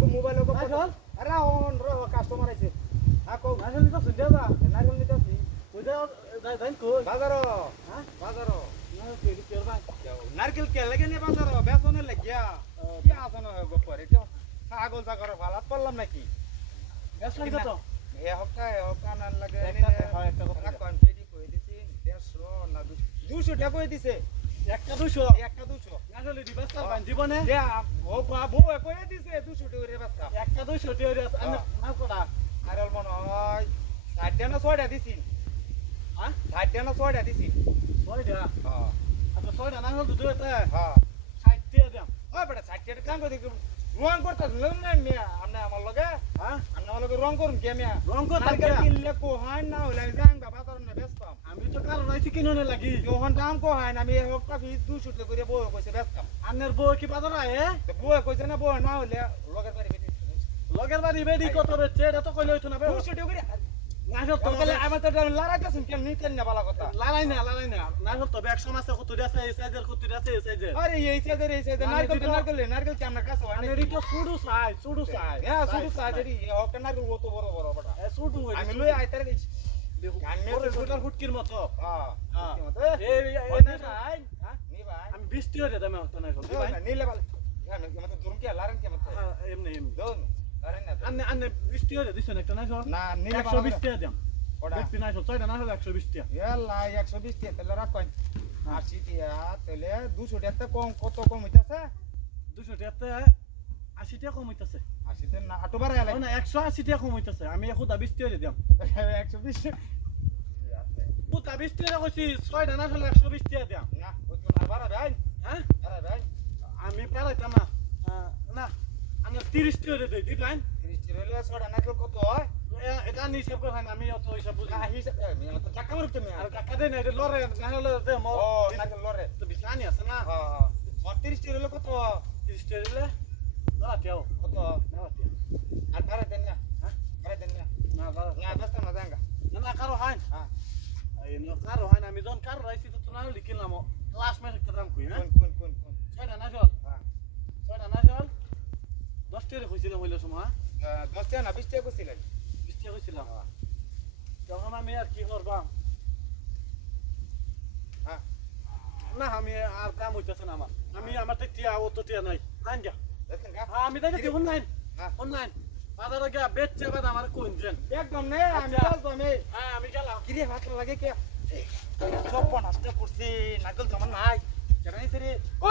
mobile কো আরে on র customer আইছে কো নারকেল নিতে শুনতে যা নারকেল নিতে আসি কইদা যাই কই বাজারো হ্যাঁ বাজারো নারকেল কে লাগে নে বাজারো বেসনে লাগিয়া কি আসন গো করে তো পাগল জাগর ভালাত পড়লাম নাকি বেসন কত এ হক্কা নান লাগে একটা কথা কোন বেডি কই দিছি 150 না 200 টাকা কই দিছে একটা 200 আসলে দিবাস্তা বান জীবনে ও বাবু কই দিছে 200 টাকা রে বাস্তা একটা 200 টাকা রে আমি না কোডা আরে মন হয় 60 না 6 দিছি হ্যাঁ 60 না 6 দিছি 6 হ্যাঁ আচ্ছা 6 না হল তো দুইটা হ্যাঁ 60 টাকা দাম ওই বড় 60 টাকা কাম কই রং করতে লম না মিয়া আমনে আমার লগে হ্যাঁ আমনে আমার লগে রং করুম কে মিয়া রং করতে নারকেল কিনলে কো হয় না হইলে যাং বাবা তোর না বেচতাম আমি তো কাল রইছি কিননে লাগি যখন দাম কো হয় না আমি হক্কা ফিস 200 টাকা করে বউ কইছে বেচতাম আন্নের বউ কি বাজার আয় তো বউ কইছে না বউ না হইলে লগের বাড়ি বেডি কত বেচছে এটা তো কইলে হইতো না 200 টাকা করে না হল তো বলে আমার তো লড়াইতেছেন কেন নিতেন না ভালো কথা লড়াই না না হল তো এক সমস্যা কত আছে এই সাইজের কত আছে এই সাইজের আরে এই সাইজের নারকেল কি আমরা কাছে হয় না এটি তো সুডু সাইজ হ্যাঁ সুডু সাইজ এটি হক নারকেল কত বড় বড় বড় সুডু আমি লই আইতারে গেছি দেখো আমি ফুটার ফুটকির মতো হ্যাঁ এই না ভাই হ্যাঁ নি ভাই আমি 20 টাকা দামে তো না ভাই নিলে ভালো আমি তো দুরম কি লারেন কি মত হ্যাঁ এমনি দোন আন্নে 20 টাকা দিছেন একটা না না নিলে 120 টাকা দাম ওটা দেখতে না ছয়টা না হলো 120 টাকা ইয়াল্লা 120 টাকা তাহলে রাখ কই 80 টাকা তাহলে 200 টাকা কম কত কম হইতাছে 200 টাকা 80 টাকা কম হইতাছে 80 টাকা না আটো বাড়ায় না 180 টাকা কম হইতাছে আমি এখন 20 টাকা দিলাম 120 পুতা 20 টাকা কইছি ছয়টা না হলো 120 টাকা দাম না ওই তো না বাড়াবে হ্যাঁ বাড়াবে আমি পারাইতাম না না আমি 30 টাকা দেই দিবেন 30 টাকা হলে ছয়টা না কত হয় এটা নি হিসাব করে আমি অত হিসাব বুঝি না হিসাব আমি তো টাকা মারতে আমি আর টাকা দেই না এটা লরে না হলে দে মো ও না লরে তো বিছানি আছে না হ্যাঁ 30 টাকা হলে কত 30 টাকা হলে না তেও কত না তেও আর বারে দেন না হ্যাঁ বারে দেন না না বস্তা না জাঙ্গা না কারো হাই হ্যাঁ এই ন কারো হাই আমি জন কারো রাইছি তো না লিখিলাম লাস্ট ম্যাচ একটা দাম কই হ্যাঁ কোন ছয়টা না জল হ্যাঁ ছয়টা না জল 10 টাকা কইছিলাম হইলো সময় 10 টাকা না 20 টাকা কইছিলেন কইছিলাম তখন আমি আর কি করবাম হ্যাঁ না আমি আর কাম হইতাছে না আমার তো টিয়া ও তো টিয়া নাই জানগা আমি দেখি অনলাইন বাজারে গিয়া বেচছে বাদ আমার কোন দেন একদম নে আমি বলতাম হ্যাঁ আমি গেলাম কিরে ভাত লাগে কে সব 50 টাকা করছি নাকল জমা নাই জানাই সরে ও